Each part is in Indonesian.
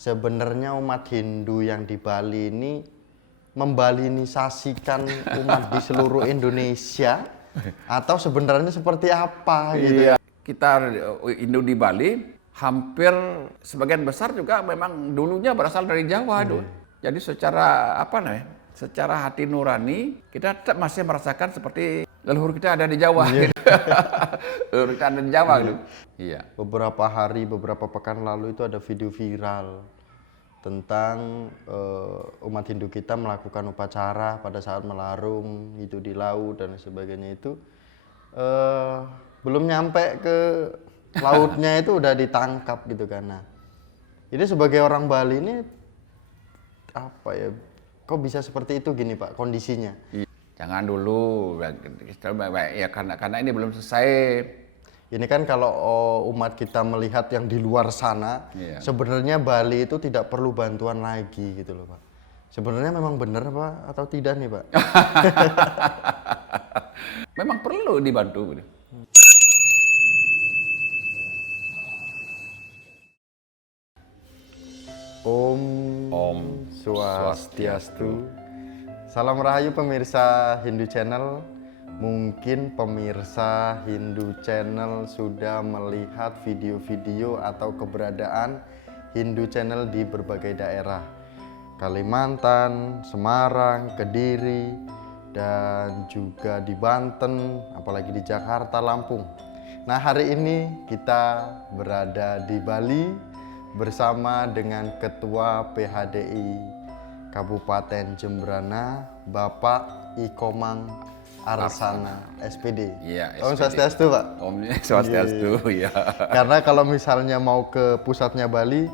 sebenarnya umat Hindu yang di Bali ini membalinisasikan umat di seluruh Indonesia atau sebenarnya seperti apa gitu? Iya, kita Hindu di Bali hampir sebagian besar juga memang dulunya berasal dari Jawa dulu. Jadi secara apa namanya? Secara hati nurani kita tetap masih merasakan seperti leluhur kita ada di Jawa. Gitu. Leluhur kita ada di Jawa gitu. Iya. Beberapa hari, beberapa pekan lalu itu ada video viral tentang umat Hindu kita melakukan upacara pada saat melarung itu di laut dan sebagainya itu belum nyampe ke lautnya itu udah ditangkap gitu kan. Nah, ini sebagai orang Bali ini apa ya? Kok bisa seperti itu gini Pak kondisinya? Jangan dulu, ya karena ini belum selesai. Ini kan kalau umat kita melihat yang di luar sana, Iya. sebenarnya Bali itu tidak perlu bantuan lagi gitu loh Pak. Sebenarnya memang benar Pak atau tidak nih Pak? Memang perlu dibantu. Om Swastiastu. Salam Rahayu pemirsa Hindu Channel. Mungkin pemirsa Hindu Channel sudah melihat video-video atau keberadaan Hindu Channel di berbagai daerah. Kalimantan, Semarang, Kediri, dan juga di Banten, apalagi di Jakarta, Lampung. Nah, hari ini kita berada di Bali bersama dengan Ketua PHDI Kabupaten Jembrana, Bapak Ikomang Arsana, SPD. Iya, Om SPD. Swastiastu, Pak. Om Swastiastu, ya. Karena kalau misalnya mau ke pusatnya Bali,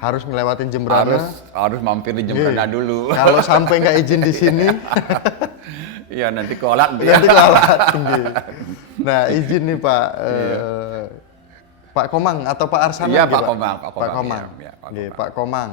harus ngelewatin Jembrana. Harus mampir di Jembrana dulu. Kalau sampai nggak izin di sini, Iya, nanti kolak dia. nanti kalah tinggi. Nah, izin nih Pak. Pak Komang atau Pak Arsana? Iya, gitu, Pak Komang. Pak Komang. Iya, Pak Nggih, Komang. Pak Komang.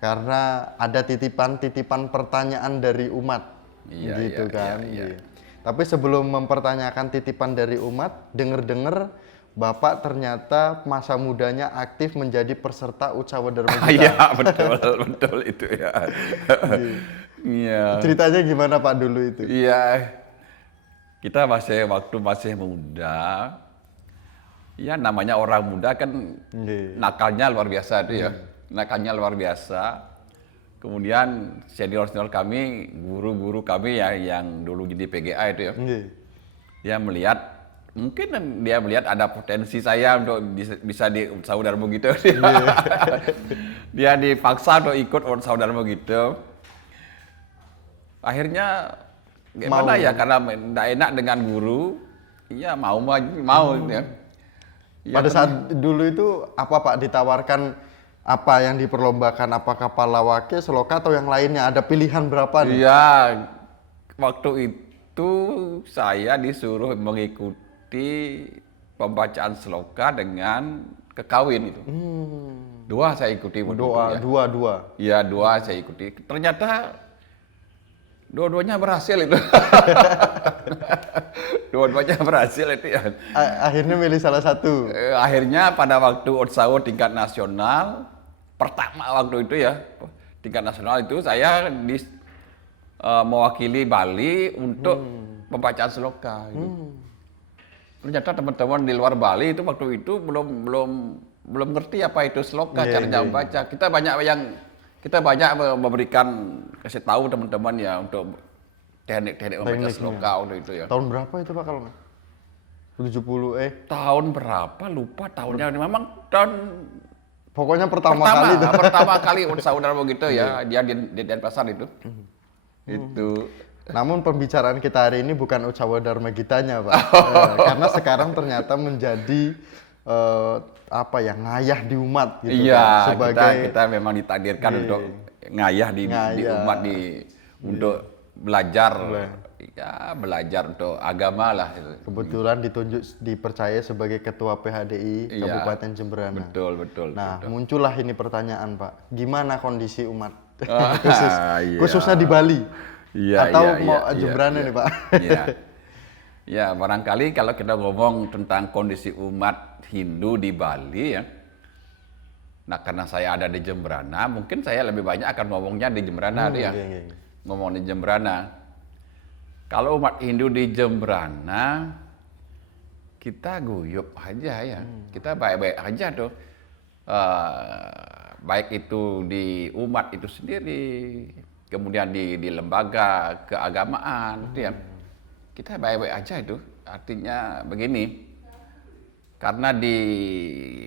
Karena ada titipan-titipan pertanyaan dari umat, Iya, gitu iya, kan. iya. Nggih. Tapi sebelum mempertanyakan titipan dari umat, dengar-dengar Bapak ternyata masa mudanya aktif menjadi peserta Ucawa Dharma Gita. Iya, betul itu ya. Iya. Ceritanya gimana Pak dulu itu? Iya. Kita waktu masih muda. Ya namanya orang muda kan Nggih. nakalnya luar biasa itu ya. Nakalnya luar biasa. Kemudian senior-senior kami, guru-guru kami ya yang dulu jadi PGA itu ya. Nggih. Dia melihat, mungkin dia melihat ada potensi saya untuk bisa di Ucawa Dharma Gita. Dia dipaksa untuk ikut Ucawa Dharma Gita. Akhirnya gimana ya, karena tidak enak dengan guru, iya mau ya. Ya, Pada saat dulu itu apa Pak ditawarkan apa yang diperlombakan, apakah Palawake, Seloka atau yang lainnya? Ada pilihan berapa nih? Iya, waktu itu saya disuruh mengikuti pembacaan sloka dengan kekawin itu. Dua saya ikuti waktu itu ya. Dua. Iya, dua saya ikuti. Ternyata dua-duanya berhasil itu. Dua-duanya berhasil itu ya. Akhirnya milih salah satu. Akhirnya pada waktu Utsawa tingkat nasional, pertama waktu itu ya, tingkat nasional itu saya mewakili Bali untuk pembacaan sloka. Gitu. Ternyata teman-teman di luar Bali itu waktu itu belum ngerti apa itu sloka, cara membaca. Kita banyak memberikan, kasih tahu teman-teman ya untuk teknik-teknik membaca sloka waktu itu ya. Tahun berapa itu Pak kalau nggak? 70 Tahun berapa lupa tahunnya. Memang tahun pokoknya pertama kali itu. pertama kali Ucawa Dharma Gita ya, dia di Denpasar itu. Itu. Namun pembicaraan kita hari ini bukan Ucawa Dharma Gitanya Pak. Karena sekarang ternyata menjadi apa ya, ngayah di umat gitu Iya, kan. Sebagai kita memang ditakdirkan untuk ngayah di umat untuk belajar untuk agama lah. kebetulan dipercaya sebagai Ketua PHDI Kabupaten Jembrana. Betul. Nah, muncullah ini pertanyaan Pak, gimana kondisi umat Iya. khususnya di Bali? Atau mau Jembrana nih Pak? Iya. Ya, barangkali kalau kita ngomong tentang kondisi umat Hindu di Bali ya. Nah karena saya ada di Jembrana, mungkin saya lebih banyak akan ngomongnya di Jembrana dia. Iya. Ngomong di Jembrana. Kalau umat Hindu di Jembrana, kita guyup aja ya. Kita baik-baik aja tuh. Baik itu di umat itu sendiri, kemudian di lembaga keagamaan, gitu ya. Kita baik-baik aja itu. Artinya begini. Karena di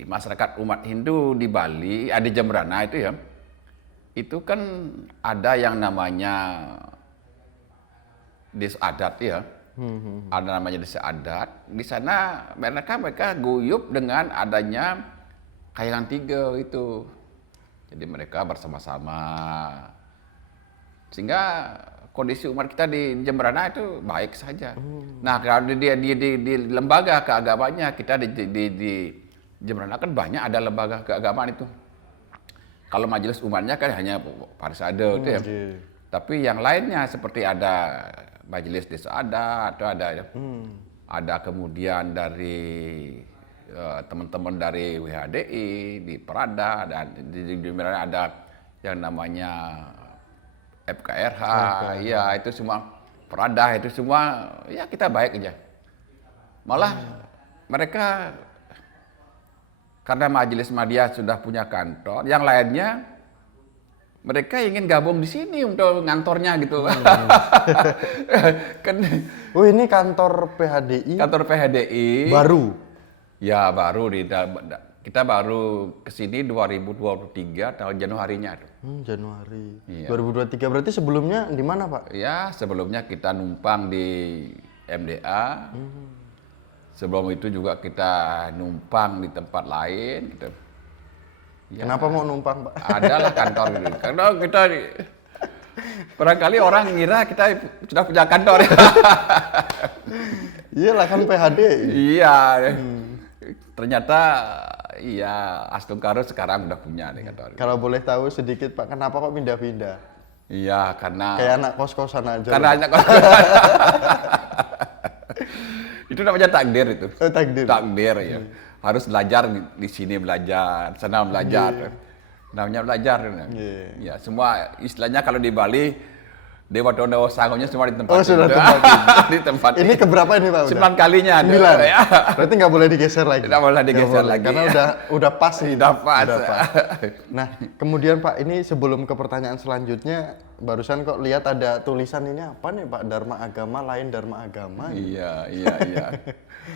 masyarakat umat Hindu di Bali, di Jembrana itu ya, itu kan ada yang namanya desa adat ya, ada namanya desa adat. Di sana mereka guyup dengan adanya Kayangan Tiga itu. Jadi mereka bersama-sama, sehingga kondisi umat kita di Jembrana itu baik saja. Nah, kalau di lembaga keagamaannya kita di Jembrana kan banyak ada lembaga keagamaan itu. Kalau majelis umatnya kan hanya Parisade itu ya. Tapi yang lainnya seperti ada majelis desa adat atau ada kemudian dari teman-teman dari WHDI di Perada, dan di Jembrana ada yang namanya FKRH, ya itu semua Perada, itu semua ya kita baik aja. Malah mereka karena Majelis Madya sudah punya kantor, yang lainnya mereka ingin gabung di sini untuk ngantornya gitu. Kan, Oh ini kantor PHDI kantor PHDI baru? Ya baru kita baru kesini 2023 tahun Januarinya. Januari. Iya. 2023 berarti sebelumnya di mana Pak? Ya sebelumnya kita numpang di MDA. Sebelum itu juga kita numpang di tempat lain. Gitu. Ya, Kenapa mau numpang Pak? adalah kantor gitu. Karena kita barangkali orang ngira kita sudah punya kantor. Iyalah kan PHDI. Iya. Ternyata iya Astungkaro sekarang udah punya nih kantor. Kalau boleh tahu sedikit Pak, kenapa kok pindah-pindah? Iya, karena Kayak anak kos-kosan aja. karena loh. hanya itu namanya takdir itu. Takdir. Takdir ya. Harus belajar di sini belajar, sana belajar. Namanya belajar. Ya, semua istilahnya kalau di Bali Dewa Tondo Sangonya semua di tempat. Oh sudah tempatin. Di tempat. Ini keberapa ini Pak? 9 kalinya. 9. Ya. Berarti nggak boleh digeser lagi. Nggak boleh digeser lagi. Karena udah pas nih. Udah pas. Nah, kemudian Pak, ini sebelum ke pertanyaan selanjutnya, barusan kok lihat ada tulisan ini apa nih Pak? Dharma agama lain Dharma agama. Iya.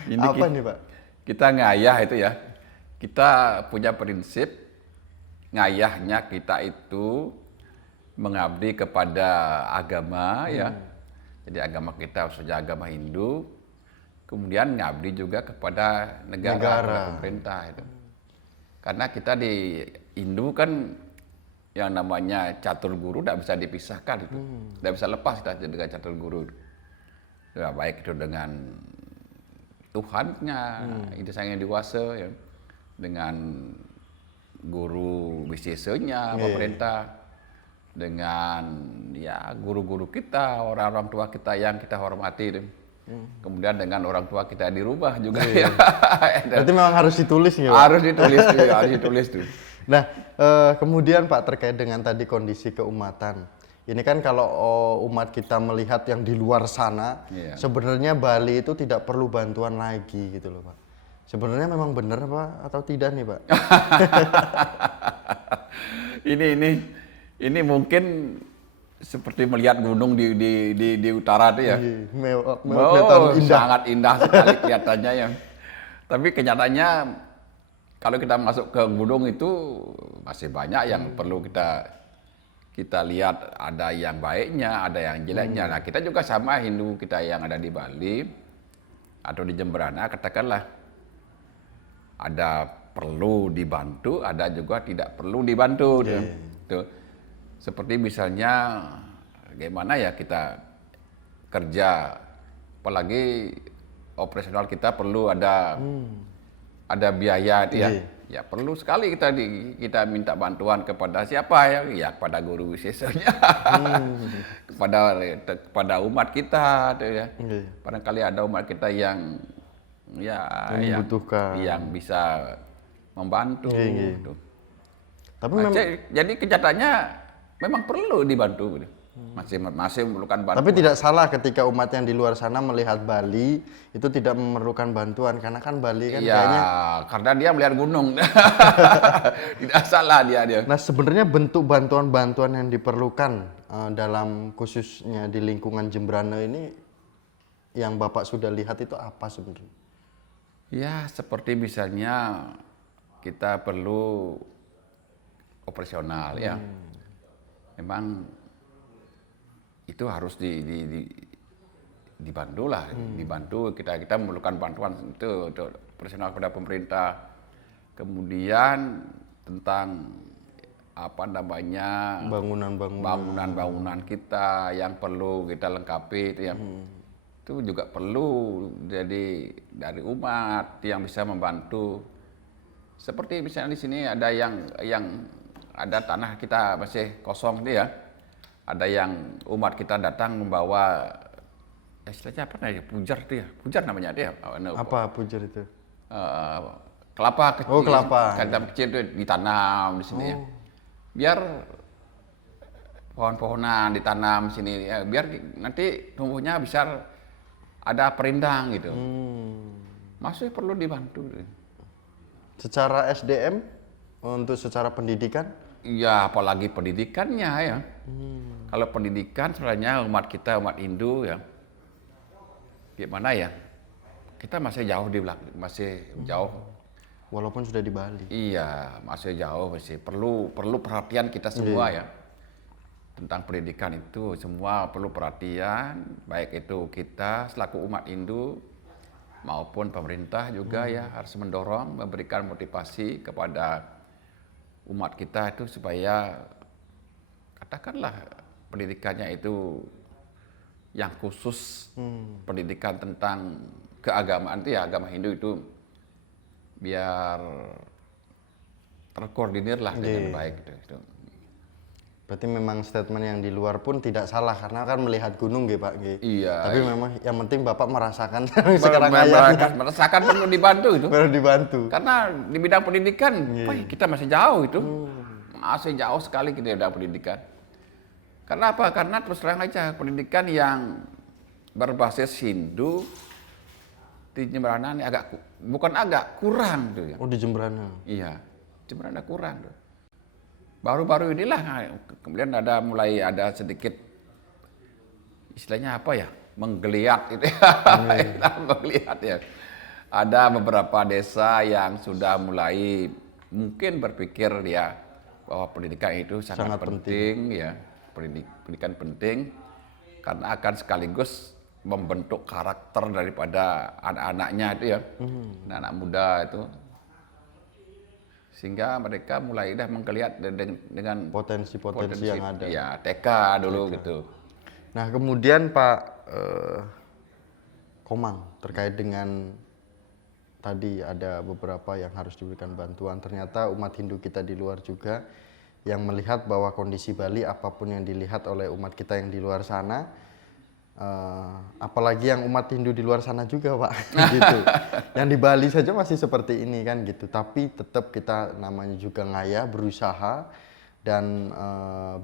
Ini Apa nih Pak? Kita ngayah itu ya. Kita punya prinsip ngayahnya kita itu mengabdi kepada agama ya. Jadi agama kita khususnya agama Hindu. Kemudian ngabdi juga kepada negara. Kepada pemerintah itu. Karena kita di Hindu kan yang namanya catur guru tidak bisa dipisahkan itu. Tidak bisa lepas kita dengan catur guru. Ya, baik itu dengan Tuhannya, itu sang yang dewasa ya. Dengan guru wisesanya pemerintah. Dengan ya guru-guru kita, orang-orang tua kita yang kita hormati. Kemudian dengan orang tua kita di rumah juga ya. Berarti memang harus ditulis nih Pak? Harus ditulis tuh. Nah, kemudian Pak terkait dengan tadi kondisi keumatan. Ini kan kalau umat kita melihat yang di luar sana, sebenarnya Bali itu tidak perlu bantuan lagi gitu loh Pak. Sebenarnya memang benar Pak atau tidak nih Pak? Ini mungkin seperti melihat gunung di utara tuh ya. Kelihatan indah. Sangat indah sekali kelihatannya ya. Tapi kenyataannya kalau kita masuk ke gunung itu masih banyak yang perlu kita lihat, ada yang baiknya, ada yang jeleknya. Nah, kita juga sama Hindu kita yang ada di Bali atau di Jembrana, katakanlah ada perlu dibantu, ada juga tidak perlu dibantu. Tuh. Seperti misalnya gimana ya kita kerja, apalagi operasional kita perlu ada biaya itu ya. Ya perlu sekali kita minta bantuan kepada siapa ya? Ya kepada guru wisesanya, kepada umat kita, tuh ya. Barangkali ada umat kita yang membutuhkan, yang bisa membantu. Tuh. Tapi memang, Jadi kenyataannya memang perlu dibantu. Gitu. Masih memerlukan bantuan. tapi tidak salah ketika umat yang di luar sana melihat Bali itu tidak memerlukan bantuan, karena kan Bali kan Iya, kayaknya. karena dia melihat gunung. Tidak salah dia. Nah, sebenarnya bentuk bantuan-bantuan yang diperlukan dalam khususnya di lingkungan Jembrana ini yang Bapak sudah lihat itu apa sebenarnya? Ya, seperti misalnya kita perlu operasional ya. Memang itu harus dibantu lah, dibantu kita memerlukan bantuan itu operasional kepada pemerintah. Kemudian tentang apa namanya bangunan kita yang perlu kita lengkapi itu yang itu juga perlu jadi dari umat yang bisa membantu. Seperti misalnya di sini ada yang ada tanah kita masih kosong itu ya. Ada yang umat kita datang membawa istilahnya apa namanya? Pujar itu ya. Pujar namanya dia. Apa pujar itu? Kelapa kecil. Oh, kelapa. Kelapa kecil itu ditanam di sini ya. Biar pohon-pohonan ditanam di sini ya, biar nanti tumbuhnya bisa ada perindang gitu. Masih perlu dibantu. Secara SDM untuk secara pendidikan? Ya, apalagi pendidikannya ya. Kalau pendidikan sebenarnya umat kita, umat Hindu ya, gimana ya? Kita masih jauh di belakang, masih jauh. Walaupun sudah di Bali. Iya, masih jauh, masih perlu perhatian kita semua ya. Tentang pendidikan itu semua perlu perhatian, baik itu kita selaku umat Hindu maupun pemerintah juga ya harus mendorong, memberikan motivasi kepada umat kita itu supaya katakanlah pendidikannya itu yang khusus pendidikan tentang keagamaan itu ya, agama Hindu itu biar terkoordinir lah dengan baik gitu. Berarti memang statement yang di luar pun tidak salah karena kan melihat gunung gitu Pak. Iya. Tapi memang yang penting Bapak merasakan sekarang merasakan perlu dibantu itu. Perlu dibantu. Karena di bidang pendidikan kita masih jauh itu. Masih jauh sekali kita di bidang pendidikan. Karena apa? Karena terus terang aja pendidikan yang berbasis Hindu di Jembrana ini kurang tuh ya. Oh, di Jembrana. Iya, Jembrana kurang tuh. Baru-baru inilah kemudian mulai ada sedikit istilahnya apa ya, menggeliat itu ya. Menggeliat ya. Ada beberapa desa yang sudah mulai mungkin berpikir ya bahwa pendidikan itu sangat penting ya. Pendidikan penting karena akan sekaligus membentuk karakter daripada anak-anaknya itu ya. Anak-anak muda itu. Sehingga mereka mulai menggeliat dengan potensi yang ada. Ya, TK dulu gitu. Nah, kemudian Pak Komang terkait dengan tadi ada beberapa yang harus diberikan bantuan. Ternyata umat Hindu kita di luar juga yang melihat bahwa kondisi Bali apapun yang dilihat oleh umat kita yang di luar sana, apalagi yang umat Hindu di luar sana juga Pak, gitu. Yang di Bali saja masih seperti ini kan gitu. Tapi tetap kita namanya juga ngayah, berusaha dan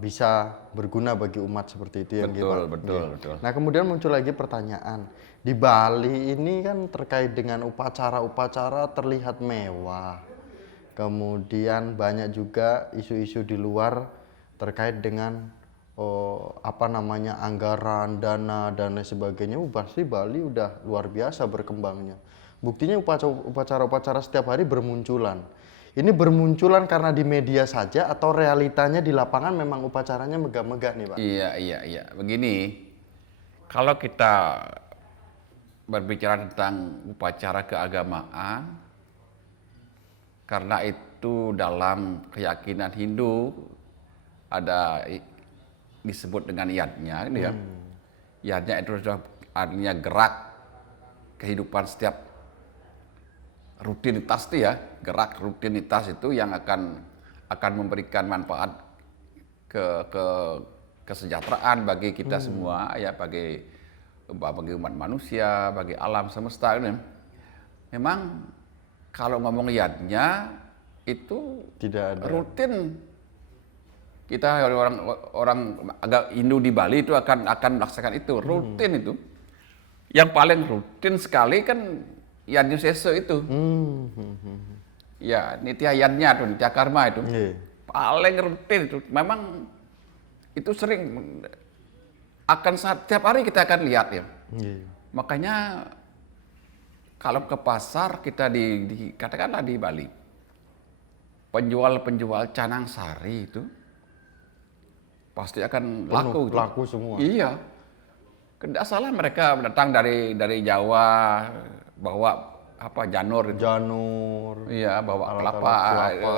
bisa berguna bagi umat seperti itu yang betul. Nah, kemudian muncul lagi pertanyaan. Di Bali ini kan terkait dengan upacara-upacara terlihat mewah. Kemudian banyak juga isu-isu di luar terkait dengan anggaran, dana dan lain sebagainya. Pasti Bali udah luar biasa berkembangnya. Buktinya upacara-upacara setiap hari bermunculan. Ini bermunculan karena di media saja atau realitanya di lapangan memang upacaranya megah-megah nih Pak? Iya. Begini, kalau kita berbicara tentang upacara keagamaan, karena itu dalam keyakinan Hindu ada disebut dengan yadnya, gitu ya. Yadnya itu artinya gerak kehidupan setiap rutinitas itu ya, gerak rutinitas itu yang akan memberikan manfaat ke kesejahteraan bagi kita semua ya, bagi umat manusia, bagi alam semesta ini. Memang kalau ngomong yadnya itu Tidak ada. rutin. Kita orang agak Hindu di Bali itu akan melaksanakan itu rutin itu. Yang paling rutin sekali kan Yadnya Sesa itu. Ya, Nitya Yadnya tuh, Nitya Karma itu. Iya. Paling rutin itu. Memang itu sering akan setiap hari kita akan lihat ya. Iya. Makanya kalau ke pasar kita katakanlah di Bali, penjual-penjual canang sari itu pasti akan laku. Gitu. Laku semua. Iya. Tidak salah mereka datang dari Jawa bawa apa janur itu. Janur. Iya, bawa Alat-alat kelapa. kelapa.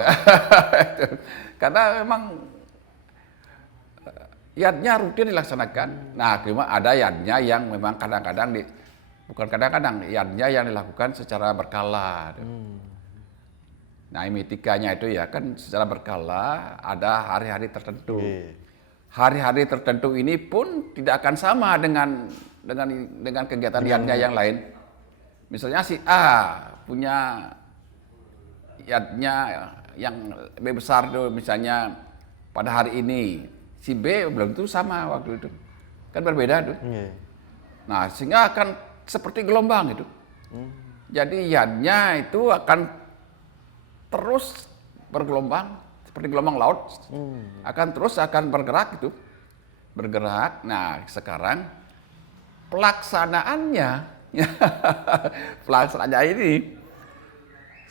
Karena memang yadnya rutin dilaksanakan. Nah, cuma ada yadnya yang memang kadang-kadang bukan kadang-kadang, yadnya yang dilakukan secara berkala. Nah, mitikanya itu ya kan secara berkala, ada hari-hari tertentu. Iya. Hari-hari tertentu ini pun tidak akan sama dengan kegiatan yadnya yang lain. Misalnya si A punya yadnya yang lebih besar tuh misalnya pada hari ini, si B belum tentu sama waktu itu. Kan berbeda tuh. Iya. Nah, sehingga akan seperti gelombang itu. Jadi yadnya itu akan terus bergelombang seperti gelombang laut, akan bergerak itu, bergerak. Nah, sekarang pelaksanaannya ini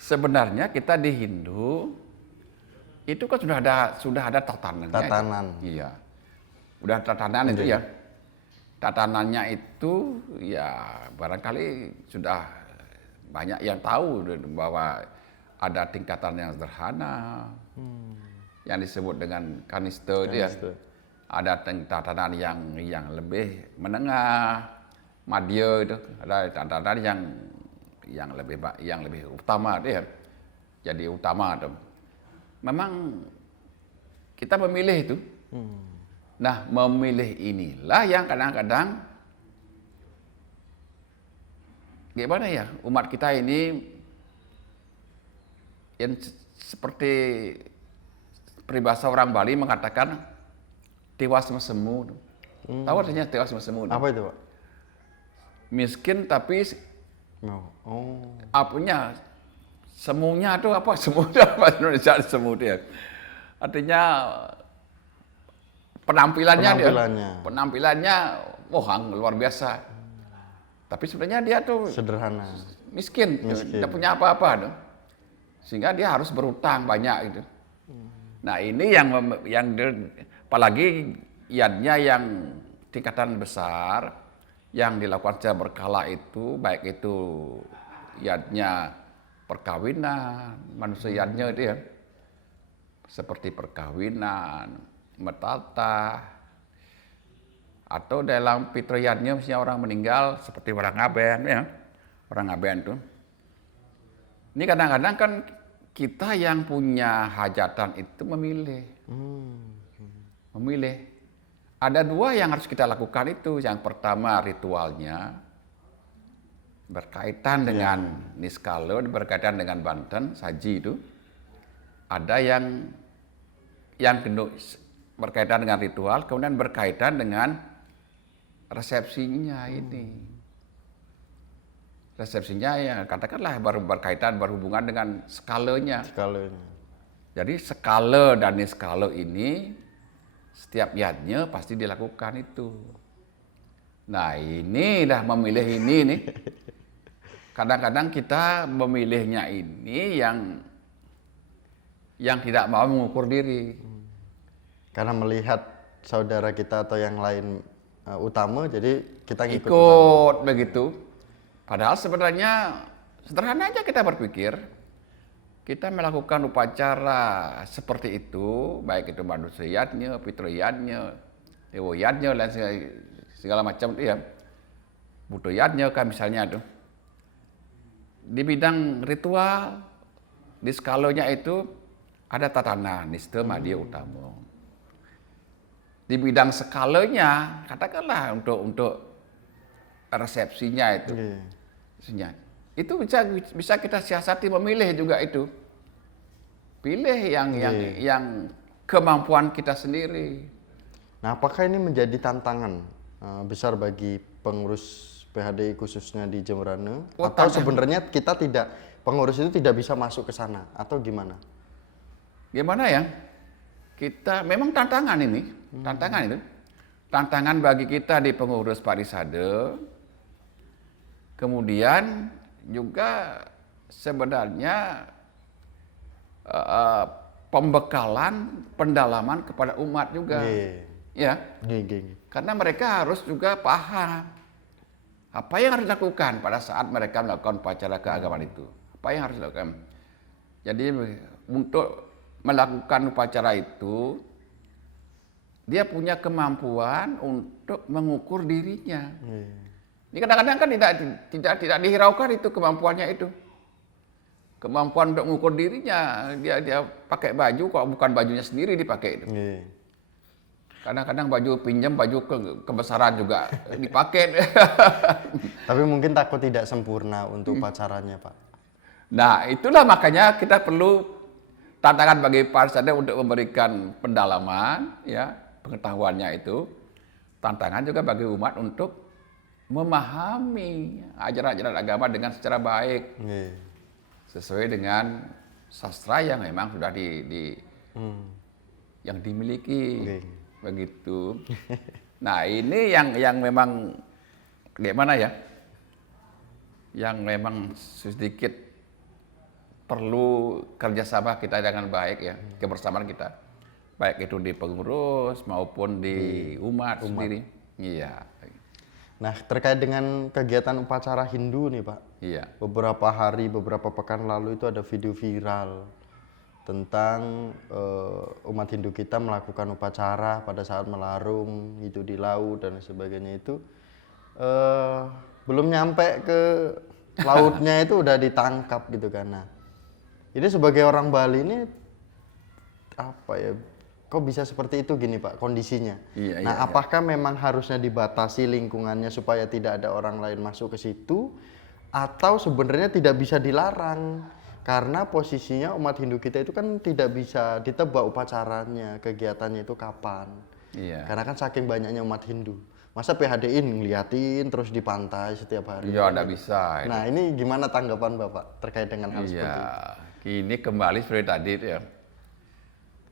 sebenarnya kita di Hindu itu kan sudah ada tatanannya. Tatanan. Iya, udah tatanan itu ya. Tatanannya itu ya barangkali sudah banyak yang tahu bahwa ada tingkatan yang sederhana, yang disebut dengan kanista itu ya. Ada tatanan yang lebih menengah, madya itu. Ada tatanan yang lebih utama itu ya. Jadi utama itu. Memang kita memilih itu. Nah, memilih inilah yang kadang-kadang gimana ya, umat kita ini yang seperti peribahasa orang Bali mengatakan tewas mesemu. Tahu artinya tewas mesemu? Apa itu, Pak? Miskin tapi Oh. apunya semunya itu apa? Semunya bahasa Indonesia semu itu ya. Artinya penampilannya luar biasa. Tapi sebenarnya dia tuh Sederhana. miskin. Tidak punya apa-apa tuh. Sehingga dia harus berutang banyak gitu. Nah, ini yang apalagi yadnya yang tingkatan besar yang dilakukan secara berkala itu, baik itu yadnya perkawinan, manusia yadnya itu ya, seperti perkawinan, metata, atau dalam pitra yadnya misalnya orang meninggal seperti orang ngaben ya, orang ngaben itu. Ini kadang-kadang kan kita yang punya hajatan itu memilih. Memilih. Ada dua yang harus kita lakukan itu. Yang pertama ritualnya berkaitan dengan niskala, berkaitan dengan Banten, saji itu. Ada yang berkaitan dengan ritual, kemudian berkaitan dengan resepsinya ini. Resepsinya ya katakanlah berhubungan dengan skalanya. Jadi skala dan niskala ini setiap yadnya pasti dilakukan itu. Nah, ini dah memilih ini nih. Kadang-kadang kita memilihnya ini yang tidak mau mengukur diri. Karena melihat saudara kita atau yang lain utama, jadi kita ikut begitu. Padahal sebenarnya sederhana aja kita berpikir. Kita melakukan upacara seperti itu, baik itu manusia yadnya, pitra yadnya, dewa yadnya, dan segala macam itu ya. Buddha yadnya kan misalnya itu. Di bidang ritual, di skalanya itu ada tatanan, nista, madya, utama. Di bidang skalanya, katakanlah untuk resepsinya itu. Itu bisa kita siasati memilih juga itu. pilih yang kemampuan kita sendiri. Nah, apakah ini menjadi tantangan besar bagi pengurus PHDI khususnya di Jemberana? Atau sebenarnya pengurus itu tidak bisa masuk ke sana atau gimana? Gimana ya? Kita memang tantangan ini, tantangan bagi kita di pengurus Parisade. Kemudian juga sebenarnya pembekalan, pendalaman kepada umat juga. Ya, karena mereka harus juga paham apa yang harus dilakukan pada saat mereka melakukan upacara keagamaan itu. Apa yang harus dilakukan? Jadi untuk melakukan upacara itu, dia punya kemampuan untuk mengukur dirinya. Ini kadang-kadang kan tidak dihiraukan itu kemampuannya itu. Kemampuan untuk mengukur dirinya, dia pakai baju, kok bukan bajunya sendiri dipakai itu. Kadang-kadang baju pinjam, baju kebesaran juga dipakai. Tapi mungkin takut tidak sempurna untuk upacaranya, Pak. Nah, itulah makanya kita perlu tantangan bagi Parisade untuk memberikan pendalaman, ya, pengetahuannya itu. Tantangan juga bagi umat untuk memahami ajaran-ajaran agama dengan secara baik. Sesuai dengan sastra yang memang sudah yang dimiliki. Begitu. Nah, ini yang memang gimana ya? Yang memang sedikit perlu kerjasama kita dengan baik ya, kebersamaan kita. Baik itu di pengurus maupun di umat sendiri. Iya. Nah, terkait dengan kegiatan upacara Hindu nih, Pak. Iya. Beberapa pekan lalu itu ada video viral tentang umat Hindu kita melakukan upacara pada saat melarung itu di laut dan sebagainya itu belum nyampe ke lautnya itu udah ditangkap gitu kan. Nah, ini sebagai orang Bali ini apa ya? Kok bisa seperti itu gini Pak kondisinya? Nah, apakah memang harusnya dibatasi lingkungannya supaya tidak ada orang lain masuk ke situ atau sebenarnya tidak bisa dilarang? Karena posisinya umat Hindu kita itu kan tidak bisa ditebak upacaranya, kegiatannya itu kapan. Karena kan saking banyaknya umat Hindu. Masa PHDI ngeliatin terus di pantai setiap hari? Iya, enggak bisa. Nah, ini gimana tanggapan Bapak terkait dengan hal seperti itu? Ini kembali seperti tadi itu ya.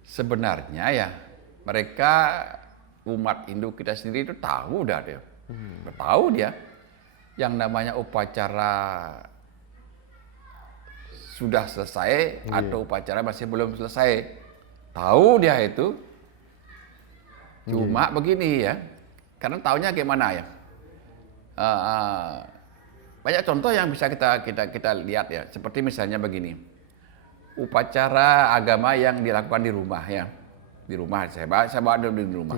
Sebenarnya ya, mereka umat Hindu kita sendiri itu tahu dah dia. Tahu dia yang namanya upacara sudah selesai atau upacara masih belum selesai. Tahu dia itu. Cuma begini ya. Karena taunya gimana ya? Banyak contoh yang bisa kita lihat ya. Seperti misalnya begini. Upacara agama yang dilakukan di rumah ya. Di rumah saya bawa dulu di rumah.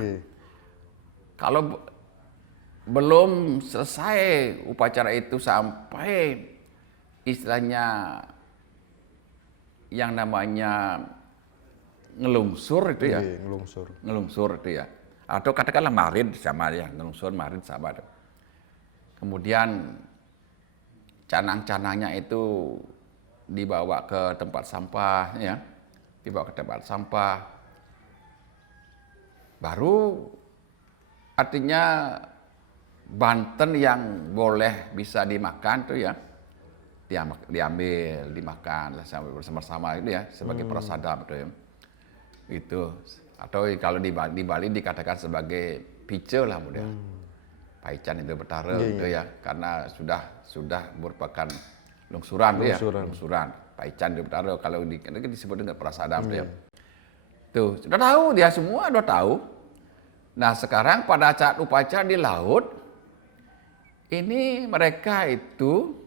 Kalau belum selesai upacara itu sampai istilahnya yang namanya ngelungsur itu ya. Ngelungsur itu ya. Atau katakanlah marid sama ya, ngelungsur marid sama. Kemudian canang-canangnya itu dibawa ke tempat sampah ya. Dibawa ke tempat sampah. Baru artinya banten yang boleh bisa dimakan tuh ya. Diambil, dimakan bersama-sama itu ya sebagai prasadam itu ya. Itu atau kalau di Bali dikatakan sebagai pice lah model. Paichan itu betara itu ya karena sudah merupakan lungsuran ya. Lungsuran. Paichan itu betara kalau disebut dengan prasadam itu ya. Tuh, sudah tahu dia semua sudah tahu. Nah, sekarang pada saat upacara di laut ini mereka itu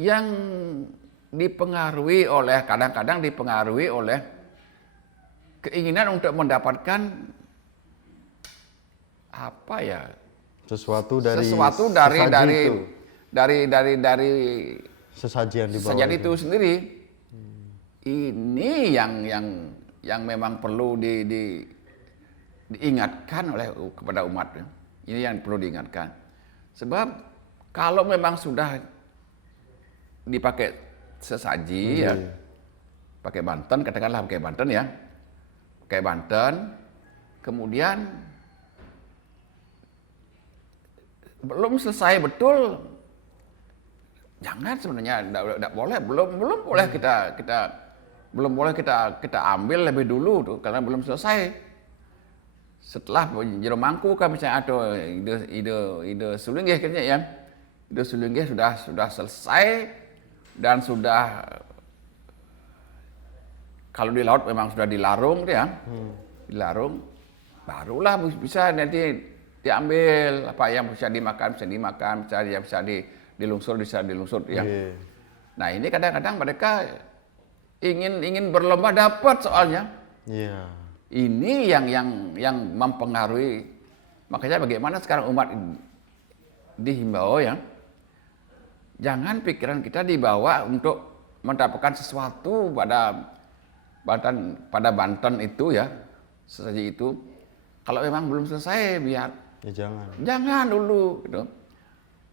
yang dipengaruhi oleh kadang-kadang dipengaruhi oleh keinginan untuk mendapatkan apa ya sesuatu dari sesajian di bawah itu sendiri. Ini yang memang perlu diingatkan oleh kepada umat. Ini yang perlu diingatkan. Sebab kalau memang sudah dipakai sesaji ya, pakai Banten, katakanlah pakai Banten ya, pakai Banten, kemudian belum selesai betul, jangan sebenarnya tidak boleh, belum boleh belum boleh kita ambil lebih dulu tuh, karena belum selesai. Setelah jero mangku kan misalnya ada ide sulinggih kayaknya ya, ide sulinggih sudah selesai dan sudah, kalau di laut memang sudah dilarung ya, dilarung, barulah bisa nanti diambil apa yang bisa dimakan, bisa yang bisa dilungsur ya. Iya. Nah ini kadang-kadang mereka ingin berlomba dapat soalnya. Iya. Ini yang mempengaruhi. Makanya bagaimana sekarang umat dihimbau ya, jangan pikiran kita dibawa untuk mendapatkan sesuatu pada Banten itu ya, sesaji itu. Kalau memang belum selesai, biar Ya jangan dulu gitu.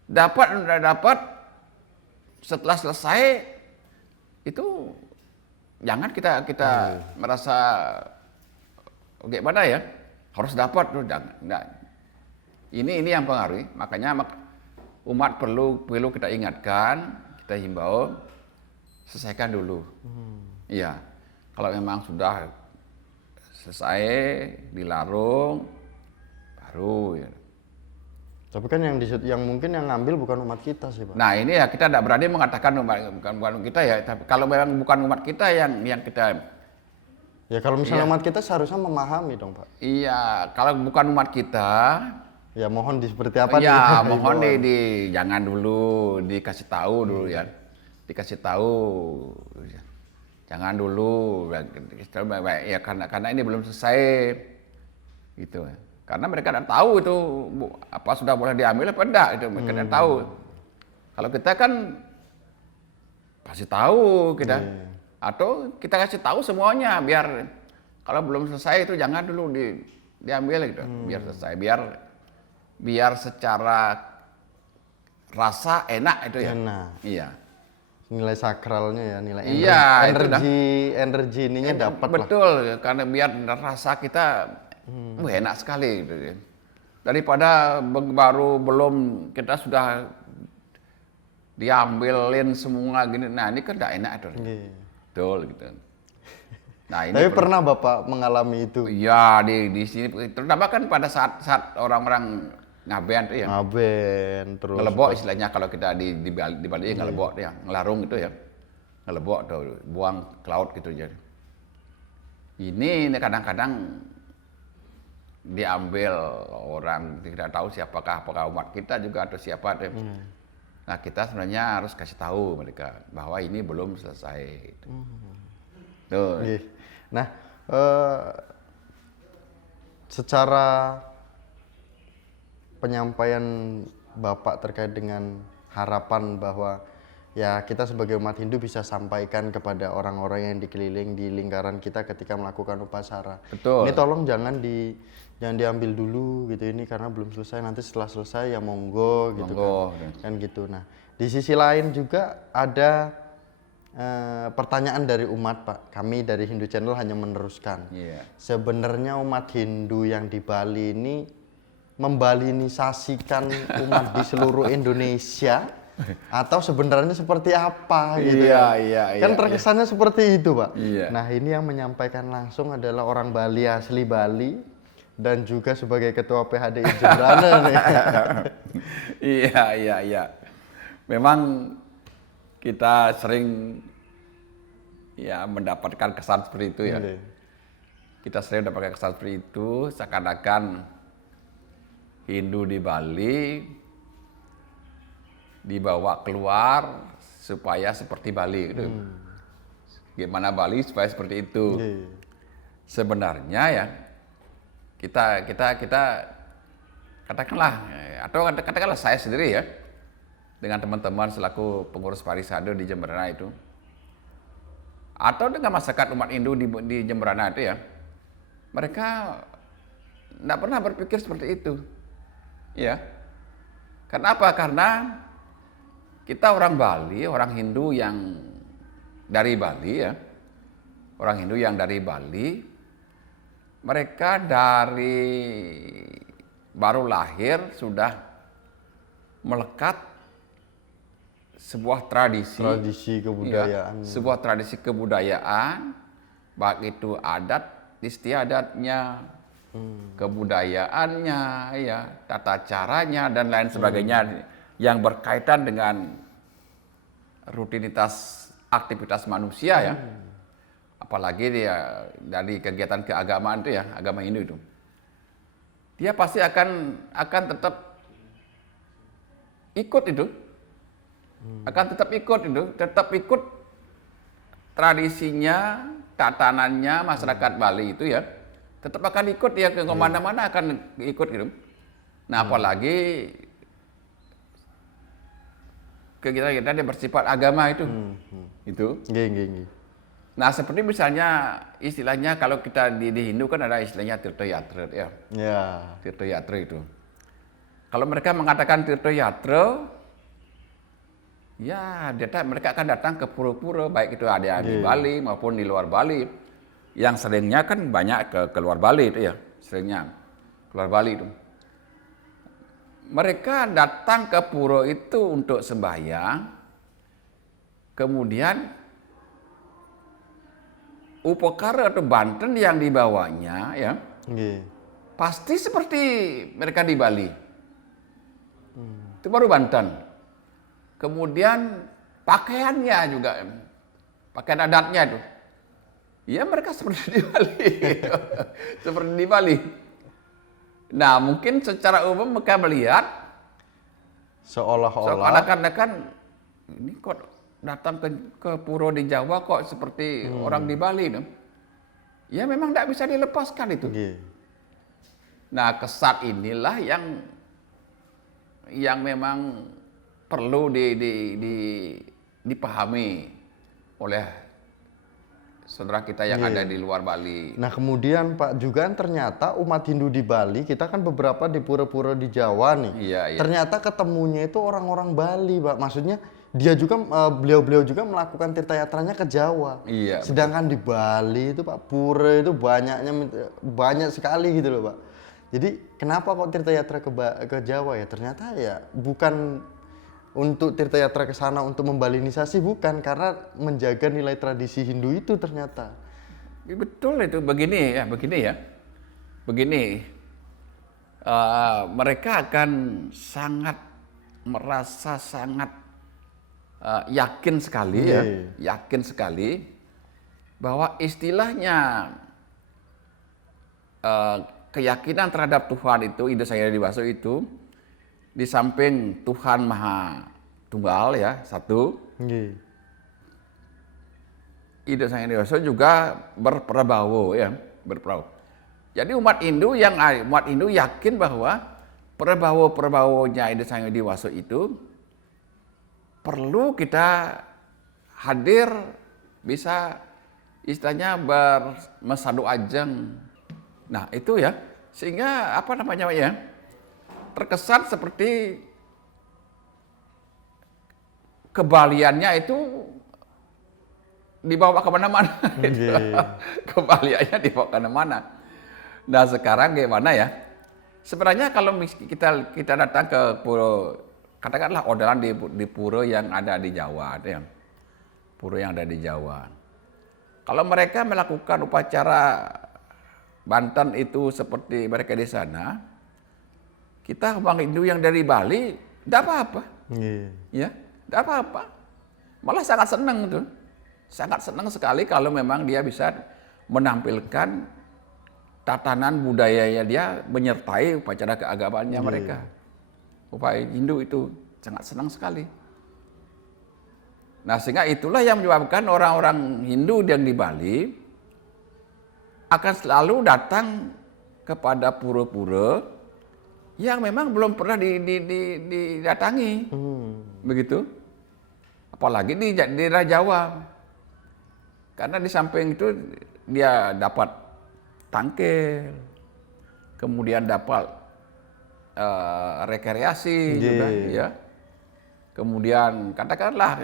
Dapat setelah selesai itu jangan kita merasa bagaimana ya, harus dapat tuh, jangan. Enggak. Ini yang pengaruhi. Makanya umat perlu kita ingatkan, kita himbau, selesaikan dulu. Iya. Kalau memang sudah selesai dilarung, baru ya. Tapi kan yang mungkin yang ngambil bukan umat kita sih, Pak. Nah ini ya kita tidak berani mengatakan bukan kita ya. Tapi kalau memang bukan umat kita yang kita. Ya kalau misalnya umat kita seharusnya memahami dong, Pak. Iya, kalau bukan umat kita, ya mohon seperti apa ya mohon jangan dulu dikasih tahu dulu ya. Dikasih tahu. Jangan dulu ya, karena ini belum selesai gitu. Karena mereka tidak tahu itu apa sudah boleh diambil apa enggak, itu mereka tidak tahu. Kalau kita kan kasih tahu kita, atau kita kasih tahu semuanya, biar kalau belum selesai itu jangan dulu diambil gitu, biar selesai, biar secara rasa enak itu ya. Enak. Iya. Nilai sakralnya ya, nilai energi ininya dapat lah. Betul, karena biar rasa kita enak sekali gitu ya. Daripada belum kita sudah diambilin semua gini. Nah, ini kan enggak enak itu. Betul gitu. Nah, ini tapi pernah Bapak mengalami itu? Iya, di sini terutama kan pada saat orang-orang ngaben tuh ya. Ngaben terus Ngelebok istilahnya, kalau kita di Bali ngelebok ya, ngelarung gitu ya. Ngelebok tuh, buang ke laut gitu jadi. Ini kadang-kadang diambil orang, tidak tahu apakah umat kita juga atau siapa tuh. Nah, kita sebenarnya harus kasih tahu mereka bahwa ini belum selesai. Tuh. Nah, secara penyampaian Bapak terkait dengan harapan bahwa ya kita sebagai umat Hindu bisa sampaikan kepada orang-orang yang dikeliling di lingkaran kita ketika melakukan upacara. Betul. Ini tolong jangan diambil dulu gitu ini karena belum selesai, nanti setelah selesai ya monggo gitu kan gitu. Nah, di sisi lain juga ada pertanyaan dari umat, Pak. Kami dari Hindu Channel hanya meneruskan. Sebenarnya umat Hindu yang di Bali ini membalinisasikan umat di seluruh Indonesia atau sebenarnya seperti apa gitu kan terkesannya seperti itu, Pak. Nah, ini yang menyampaikan langsung adalah orang Bali asli Bali dan juga sebagai ketua PHDI Jembrana nih. Iya. Memang kita sering ya mendapatkan kesan seperti itu ya. Kita sering mendapatkan kesan seperti itu, seakan-akan Hindu di Bali dibawa keluar supaya seperti Bali gitu. Gimana Bali supaya seperti itu. Sebenarnya ya kita katakanlah saya sendiri ya, dengan teman-teman selaku pengurus Parisado di Jembrana itu, atau dengan masyarakat umat Hindu di Jembrana itu ya, mereka tidak pernah berpikir seperti itu. Ya, kenapa? Karena kita orang Bali, orang Hindu yang dari Bali ya, orang Hindu yang dari Bali, mereka dari baru lahir sudah melekat sebuah tradisi kebudayaan. sebuah tradisi kebudayaan, baik itu adat istiadatnya, kebudayaannya, ya, tata caranya dan lain sebagainya yang berkaitan dengan rutinitas aktivitas manusia ya. Apalagi dia dari kegiatan keagamaan itu ya, agama Hindu itu. Dia pasti akan tetap ikut itu. Tetap ikut tradisinya, tatanannya masyarakat Bali itu ya. Tetap akan ikut dia ke mana-mana akan ikut gitu. Nah, apalagi kegiatan-kegiatan yang bersifat agama itu. Itu. Nggih. Nah, seperti misalnya istilahnya kalau kita di Hindu kan ada istilahnya Tirtha Yatra ya. Ya. Tirtha Yatra itu. Kalau mereka mengatakan Tirtha Yatra, ya mereka akan datang ke pura-pura, baik itu ada di Bali maupun di luar Bali. Yang seringnya kan banyak ke luar Bali itu ya, seringnya keluar Bali itu. Mereka datang ke pura itu untuk sembahyang, kemudian upakara atau banten yang dibawanya ya pasti seperti mereka di Bali. Itu baru banten. Kemudian pakaiannya juga, pakaian adatnya itu, ya mereka seperti di Bali, seperti di Bali. Nah, mungkin secara umum mereka melihat seolah-olah ini kok datang ke pura di Jawa kok seperti orang di Bali, no? Ya memang tidak bisa dilepaskan itu. Nah, kesat inilah yang memang perlu dipahami oleh saudara kita yang ada di luar Bali. Nah, kemudian Pak juga ternyata umat Hindu di Bali, kita kan beberapa di pura-pura di Jawa nih. Iya. Ternyata ketemunya itu orang-orang Bali, Pak. Maksudnya dia juga beliau juga melakukan tirta yatranya ke Jawa. Iya. Sedangkan di Bali itu Pak, pura itu banyak sekali gitu loh, Pak. Jadi kenapa kok tirta yatra ke Jawa ya? Ternyata ya bukan untuk tirta yatra ke sana untuk membalinisasi, bukan, karena menjaga nilai tradisi Hindu itu ternyata. Betul itu, begini ya. Mereka akan merasa sangat yakin sekali bahwa istilahnya keyakinan terhadap Tuhan itu, Ida Sang Hyang Widi Waso itu, di samping Tuhan Maha Tunggal ya, satu, Ida Sang Hyang Widi Waso juga berprabawa ya, Jadi umat Hindu yakin bahwa prabawa-prabawanya Ida Sang Hyang Widi Waso itu perlu kita hadir, bisa istilahnya bermesadu ajeng. Nah, itu ya, sehingga terkesan seperti kebaliannya itu dibawa kemana-mana. Kebaliannya dibawa kemana-mana. Nah, sekarang gimana ya? Sebenarnya kalau kita datang ke pura, katakanlah orderan di pura yang ada di Jawa, ya. Pura yang ada di Jawa. Kalau mereka melakukan upacara Banten itu seperti mereka di sana, kita umat Hindu yang dari Bali, tidak apa-apa. Ya, tidak apa-apa. Malah sangat senang tuh. Sangat senang sekali kalau memang dia bisa menampilkan tatanan budayanya dia menyertai upacara keagamaannya mereka. Upaya Hindu itu sangat senang sekali. Nah, sehingga itulah yang menyebabkan orang-orang Hindu yang di Bali akan selalu datang kepada pura-pura yang memang belum pernah didatangi. Begitu. Apalagi di daerah Jawa. Karena di samping itu dia dapat tangkel, kemudian dapat rekreasi juga ya. Kemudian katakanlah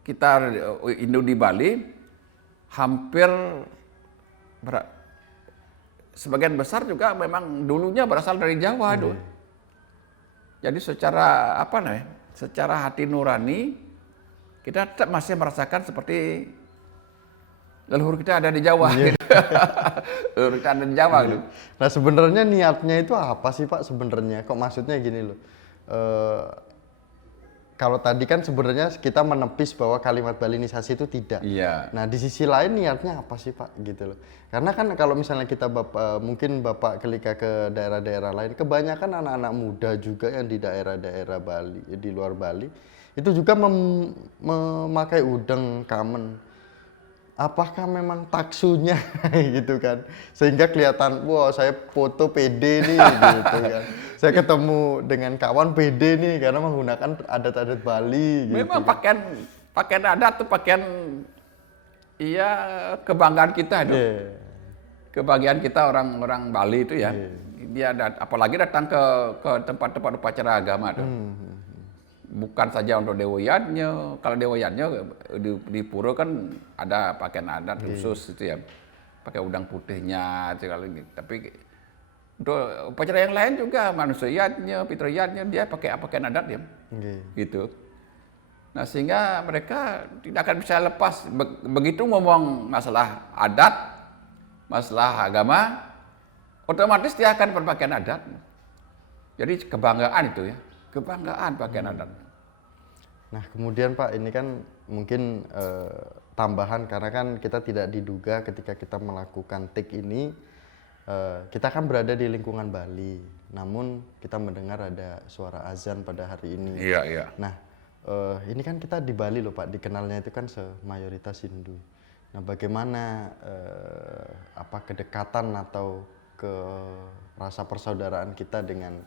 kita Hindu di Bali hampir sebagian besar juga memang dulunya berasal dari Jawa dulu. Jadi secara secara hati nurani kita tetap masih merasakan seperti leluhur kita ada di Jawa. Gitu. Leluhur kita ada di Jawa. Gitu. Nah sebenarnya niatnya itu apa sih Pak sebenarnya? Kok maksudnya gini loh. Kalau tadi kan sebenarnya kita menepis bahwa kalimat Balinisasi itu tidak. Iya. Nah di sisi lain niatnya apa sih Pak gitu loh. Karena kan kalau misalnya kita mungkin Bapak ketika ke daerah-daerah lain, kebanyakan anak-anak muda juga yang di daerah-daerah Bali, di luar Bali, itu juga memakai udeng kamen. Apakah memang taksunya gitu kan, sehingga kelihatan wah saya foto PD nih gitu kan, saya ketemu dengan kawan PD nih karena menggunakan adat-adat Bali gitu. Memang pakaian adat tuh pakaian kebanggaan kita itu. Kebanggaan kita orang-orang Bali itu ya. Dia apalagi datang ke tempat-tempat upacara agama tuh. Bukan saja untuk dewayannya, kalau dewayannya di pura kan ada pakaian adat khusus itu ya, pakai udang putihnya, tapi untuk upacara yang lain juga manusianya, fitriyatnya dia pakai pakaian adat ya, gitu. Nah sehingga mereka tidak akan bisa lepas begitu ngomong masalah adat, masalah agama, otomatis dia akan berpakaian adat. Jadi kebanggaan itu ya, kebanggaan pakaian adat. Nah kemudian Pak ini kan mungkin tambahan karena kan kita tidak diduga ketika kita melakukan take ini kita kan berada di lingkungan Bali, namun kita mendengar ada suara azan pada hari ini. Iya. Nah ini kan kita di Bali loh Pak, dikenalnya itu kan semayoritas Hindu. Nah bagaimana kedekatan atau rasa persaudaraan kita dengan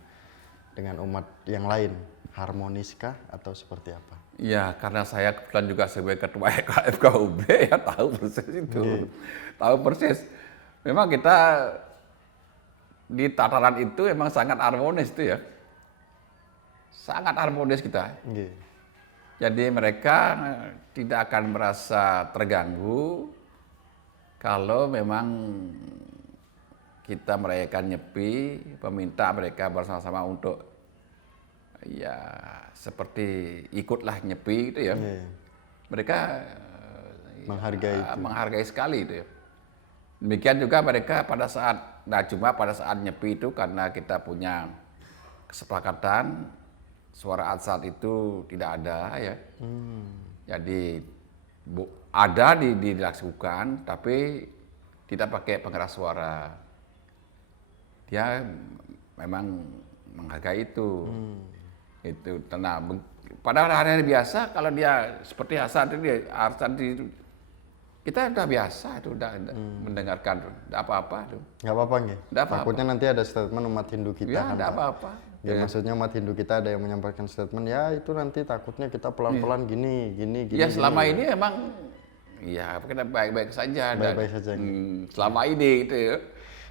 umat yang lain, harmoniskah atau seperti apa? Ya, karena saya kebetulan juga sebagai ketua FKUB ya tahu persis itu. Tahu persis. Memang kita di tataran itu memang sangat harmonis itu ya. Sangat harmonis kita. Jadi mereka tidak akan merasa terganggu kalau memang kita merayakan Nyepi, meminta mereka bersama-sama untuk ya seperti ikutlah Nyepi itu ya. Mereka menghargai sekali itu ya. Demikian juga mereka pada saat Nyepi itu karena kita punya kesepakatan suara adzan itu tidak ada ya. Jadi ada dilakukan tapi tidak pakai pengeras suara. Dia memang menghargai itu. Itu tenang. Pada hari-hari biasa kalau dia seperti adzan itu kita udah biasa itu udah mendengarkan, tidak apa-apa tuh. Nggak apa-apa nggih. Takutnya nanti ada statement umat Hindu kita. Ya, tidak apa-apa. Ya, maksudnya umat Hindu kita ada yang menyampaikan statement ya itu nanti takutnya kita pelan-pelan gini. Ya selama ini emang ya kita baik-baik saja. Baik-baik saja. Selama ini gitu ya.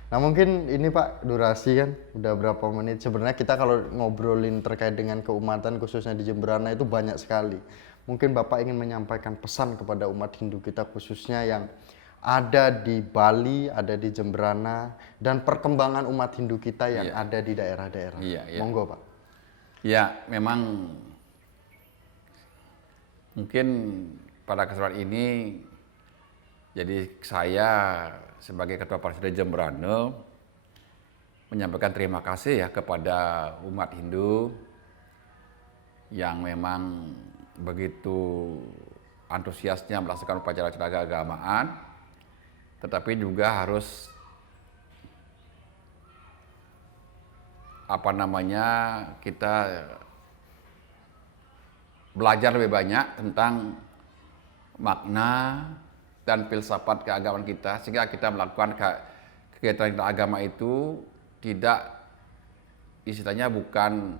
Nah mungkin ini Pak durasi kan udah berapa menit. Sebenarnya kita kalau ngobrolin terkait dengan keumatan khususnya di Jemberana itu banyak sekali. Mungkin Bapak ingin menyampaikan pesan kepada umat Hindu kita khususnya yang ada di Bali, ada di Jemberana, dan perkembangan umat Hindu kita yang ada di daerah-daerah. Iya. Monggo Pak. Ya memang mungkin pada kesempatan ini jadi saya sebagai Ketua Parsida Jemberana menyampaikan terima kasih ya kepada umat Hindu yang memang begitu antusiasnya melaksanakan upacara-upacara keagamaan, tetapi juga harus kita belajar lebih banyak tentang makna dan filsafat keagamaan kita sehingga kita melakukan kegiatan agama itu tidak istilahnya bukan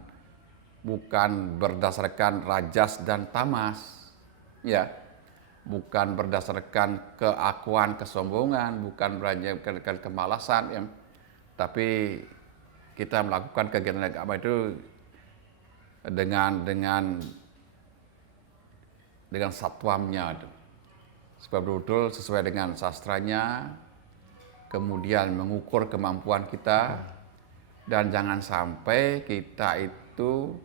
berdasarkan rajas dan tamas, ya, bukan berdasarkan keakuan, kesombongan, bukan berdasarkan kemalasan, ya, tapi kita melakukan kegiatan agama itu dengan satwamnya, Sebab betul sesuai dengan sastranya, kemudian mengukur kemampuan kita, dan jangan sampai kita itu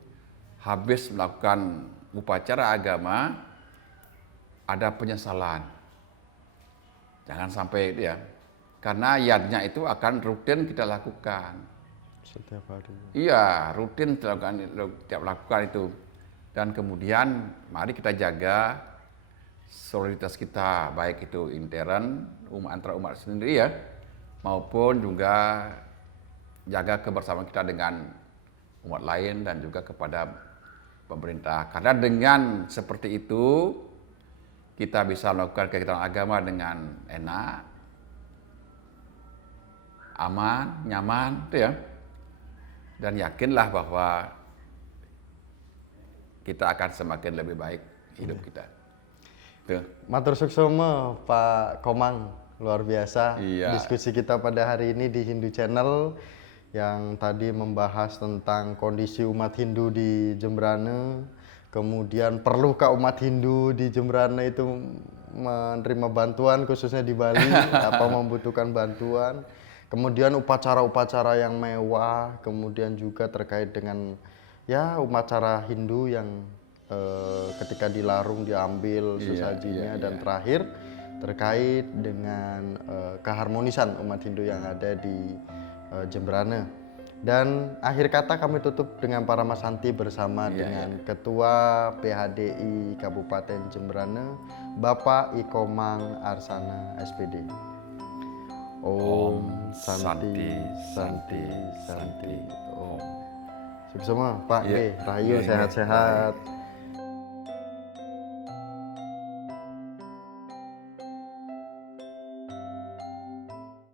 habis melakukan upacara agama ada penyesalan. Jangan sampai itu ya, karena yadnya itu akan rutin kita lakukan. Setiap hari. Iya, rutin tiap lakukan itu. Dan kemudian mari kita jaga soliditas kita, baik itu intern, antara umat sendiri ya, maupun juga jaga kebersamaan kita dengan umat lain dan juga kepada pemerintah. Karena dengan seperti itu, kita bisa melakukan kegiatan agama dengan enak, aman, nyaman, itu ya. Dan yakinlah bahwa kita akan semakin lebih baik hidup kita. Tuh. Matur suksoma Pak Komang, luar biasa Iya. diskusi kita pada hari ini di Hindu Channel yang tadi membahas tentang kondisi umat Hindu di Jembrane, kemudian perlukah umat Hindu di Jembrane itu menerima bantuan khususnya di Bali, apa membutuhkan bantuan, kemudian upacara-upacara yang mewah, kemudian juga terkait dengan ya upacara Hindu yang ketika dilarung diambil sesajinya, dan terakhir terkait dengan keharmonisan umat Hindu yang ada di Jembrane. Dan akhir kata kami tutup dengan Paramasanti bersama dengan Ketua PHDI Kabupaten Jembrane, Bapak Ikomang Arsana SPD. Om Santi Santi Santi Om. Sukses semua Pak, Rahayu, sehat-sehat.